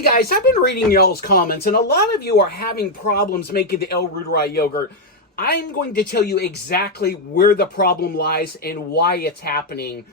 Hey guys, I've been reading y'all's comments, and a lot of you are having problems making the L-Reuteri yogurt. I'm going to tell you exactly where the problem lies and why it's happening.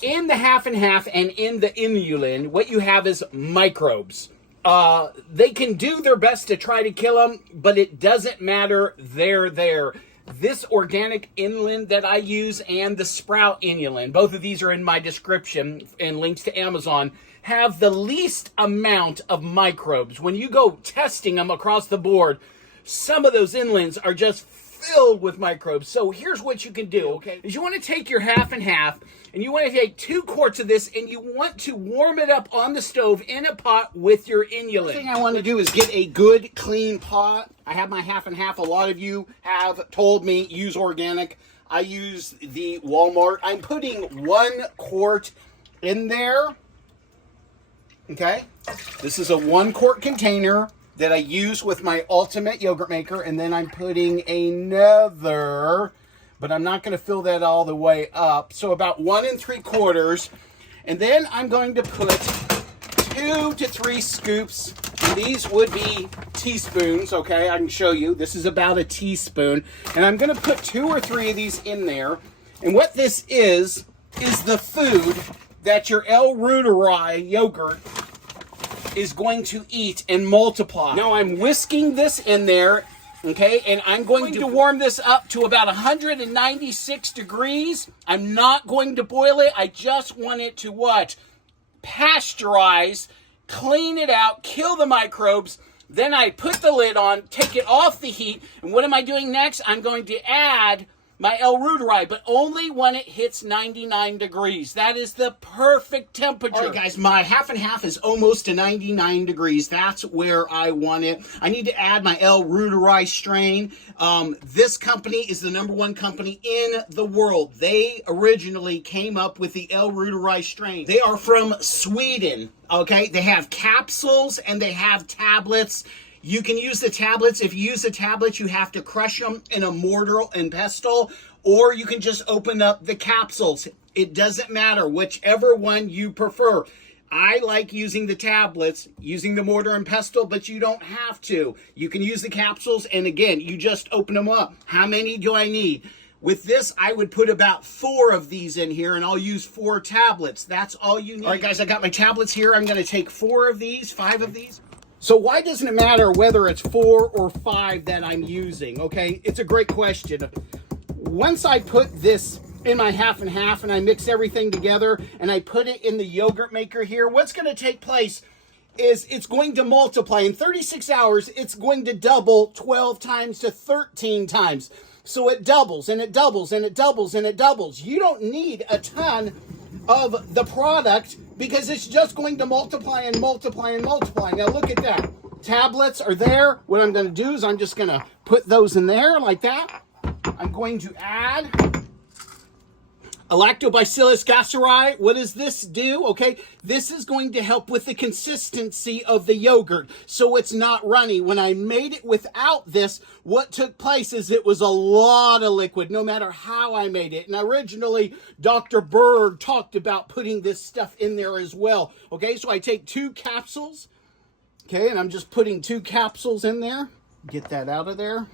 In the half and half and in the inulin, what you have is microbes. They can do their best to try to kill them, but it doesn't matter. They're there. This organic inulin that I use and the sprout inulin, both of these are in my description and links to Amazon, have the least amount of microbes. When you go testing them across the board, some of those inulins are just filled with microbes. So here's what you can do, okay? Is you want to take your half and half, and you want to take 2 quarts of this, and you want to warm it up on the stove in a pot with your inulin. The thing I want to do is get a good, clean pot. I have my half and half. A lot of you have told me use organic. I use the Walmart. I'm putting 1 quart in there. Okay? This is a 1 quart container that I use with my ultimate yogurt maker, and then I'm putting another, but I'm not going to fill that all the way up. So about 1 3/4, and then I'm going to put 2 to 3 scoops. And these would be teaspoons. Okay, I can show you. This is about a teaspoon, and I'm going to put 2 or 3 of these in there. And what this is the food that your L-Reuteri yogurt is going to eat and multiply. Now I'm whisking this in there, okay, and I'm going to warm this up to about 196 degrees. I'm not going to boil it. I just want it to what? Pasteurize, clean it out, kill the microbes. Then I put the lid on, take it off the heat, and what am I doing next? I'm going to add my L-Reuteri, but only when it hits 99 degrees. That is the perfect temperature. All right, guys, my half and half is almost to 99 degrees. That's where I want it. I need to add my L-Reuteri strain. This company is the #1 company in the world. They originally came up with the L-Reuteri strain. They are from Sweden, okay? They have capsules and they have tablets. You can use the tablets. If you use the tablets, you have to crush them in a mortar and pestle, or you can just open up the capsules. It doesn't matter, whichever one you prefer. I like using the tablets, using the mortar and pestle, but you don't have to. You can use the capsules, and again, you just open them up. How many do I need? With this, I would put about 4 of these in here, and I'll use 4 tablets. That's all you need. All right, guys, I got my tablets here. I'm going to take 4 of these, 5 of these. So why doesn't it matter whether it's 4 or 5 that I'm using, okay? It's a great question. Once I put this in my half and half and I mix everything together and I put it in the yogurt maker here, what's going to take place is it's going to multiply. In 36 hours, it's going to double 12 times to 13 times. So it doubles and it doubles and it doubles and it doubles. You don't need a ton of the product because it's just going to multiply and multiply and multiply. Now look at that. Tablets are there. What I'm going to do is I'm just going to put those in there like that. I'm going to add a Lactobacillus gasseri. What does this do? Okay, this is going to help with the consistency of the yogurt so it's not runny. When I made it without this, what took place is it was a lot of liquid, no matter how I made it. And originally, Dr.Berg talked about putting this stuff in there as well. Okay, so I take 2 capsules, okay, and I'm just putting 2 capsules in there. Get that out of there.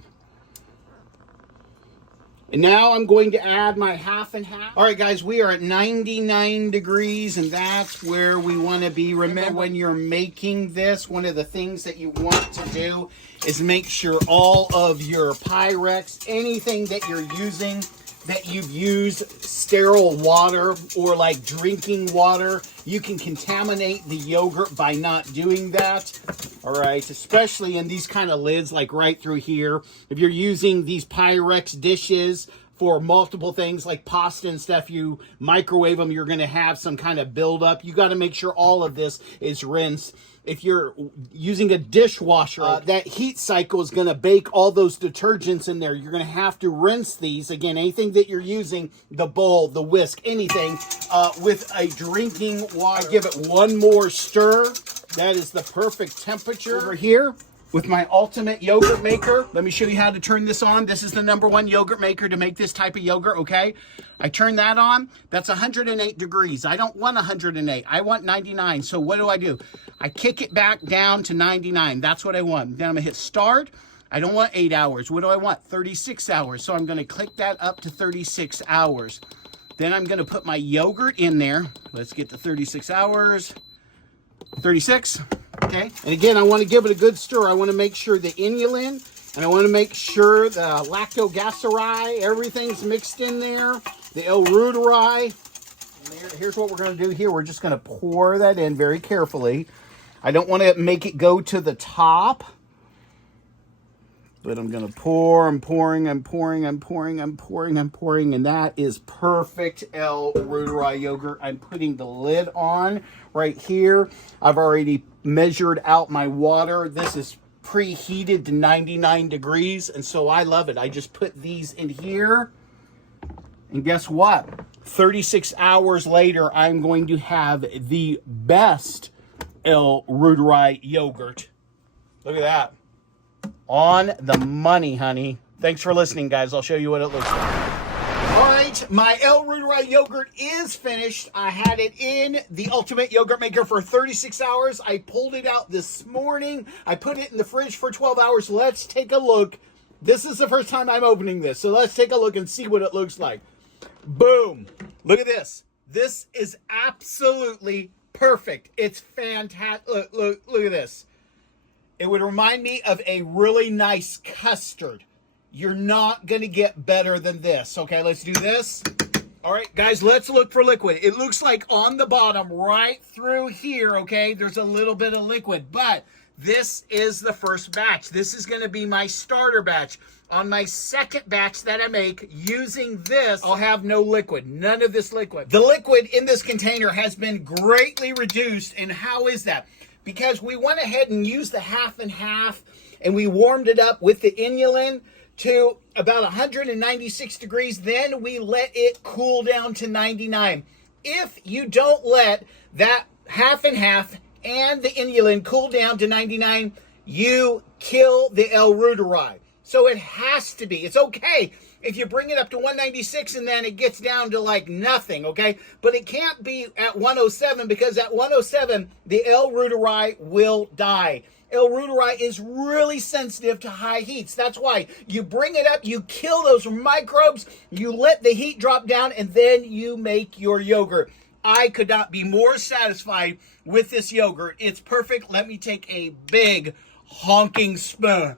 And now I'm going to add my half and half. All right, guys, we are at 99 degrees, and that's where we want to be. Remember, when you're making this, one of the things that you want to do is make sure all of your Pyrex, anything that you're using, that you've used sterile water or like drinking water, you can contaminate the yogurt by not doing that. All right, especially in these kind of lids, like right through here. If you're using these Pyrex dishes for multiple things like pasta and stuff, you microwave them, you're going to have some kind of buildup. You got to make sure all of this is rinsed. If you're using a dishwasher, that heat cycle is going to bake all those detergents in there. You're going to have to rinse these. Again, anything that you're using, the bowl, the whisk, anything, with a drinking water. I give it 1 more stir. That is the perfect temperature. Over here, with my ultimate yogurt maker. Let me show you how to turn this on. This is the #1 yogurt maker to make this type of yogurt, okay? I turn that on. That's 108 degrees. I don't want 108. I want 99. So what do? I kick it back down to 99. That's what I want. Then I'm gonna hit start. I don't want 8 hours. What do I want? 36 hours. So I'm gonna click that up to 36 hours. Then I'm gonna put my yogurt in there. Let's get to 36 hours. 36, okay? And again, I want to give it a good stir. I want to make sure the inulin, and I want to make sure the lactobacilli, everything's mixed in there. The L-Reuteri. Here's what we're going to do here. We're just going to pour that in very carefully. I don't want to make it go to the top. But I'm going to pour, I'm pouring, and that is perfect L-Reuteri yogurt. I'm putting the lid on right here. I've already measured out my water. This is preheated to 99 degrees, and so I love it. I just put these in here, and guess what? 36 hours later, I'm going to have the best L-Reuteri yogurt. Look at that. On the money, honey. Thanks for listening, guys. I'll show you what it looks like. All right, my L-Reuteri yogurt is finished. I had it in the Ultimate Yogurt Maker for 36 hours. I pulled it out this morning. I put it in the fridge for 12 hours. Let's take a look. This is the first time I'm opening this, so let's take a look and see what it looks like. Boom. Look at this. This is absolutely perfect. It's fantastic. Look at this. It would remind me of a really nice custard. You're not going to get better than this. Okay, let's do this. All right, guys, let's look for liquid. It looks like on the bottom right through here, okay, there's a little bit of liquid. But this is the first batch. This is going to be my starter batch. On my second batch that I make using this, I'll have no liquid. None of this liquid. The liquid in this container has been greatly reduced. And how is that? Because we went ahead and used the half and half, and we warmed it up with the inulin to about 196 degrees. Then we let it cool down to 99. If you don't let that half and half and the inulin cool down to 99, you kill the L-Reuteri. So it has to be. It's okay if you bring it up to 196 and then it gets down to like nothing, okay? But it can't be at 107, because at 107, the L-Reuteri will die. L-Reuteri is really sensitive to high heats. That's why you bring it up, you kill those microbes, you let the heat drop down, and then you make your yogurt. I could not be more satisfied with this yogurt. It's perfect. Let me take a big honking spoon.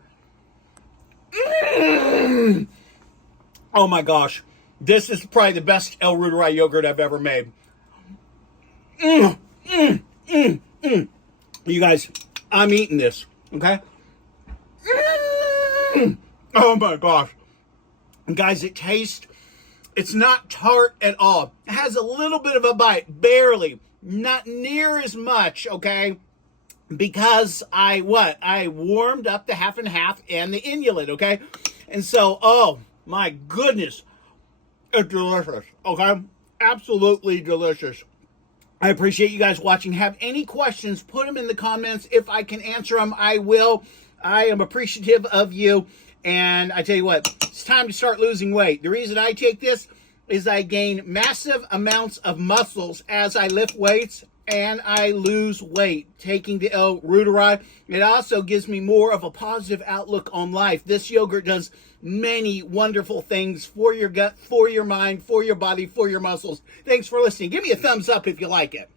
Oh my gosh. This is probably the best L-Reuteri yogurt I've ever made. You guys, I'm eating this, okay? Oh my gosh. Guys, it tastes, it's not tart at all. It has a little bit of a bite, barely. Not near as much, okay? Because I warmed up the half and half and the inulin, okay? And so, oh my goodness, it's delicious, okay? Absolutely delicious. I appreciate you guys watching. Have any questions, put them in the comments. If I can answer them, I will. I am appreciative of you. And I tell you what, it's time to start losing weight. The reason I take this is I gain massive amounts of muscles as I lift weights and I lose weight taking the L-Reuteri. It also gives me more of a positive outlook on life. This yogurt does many wonderful things for your gut, for your mind, for your body, for your muscles. Thanks for listening. Give me a thumbs up if you like it.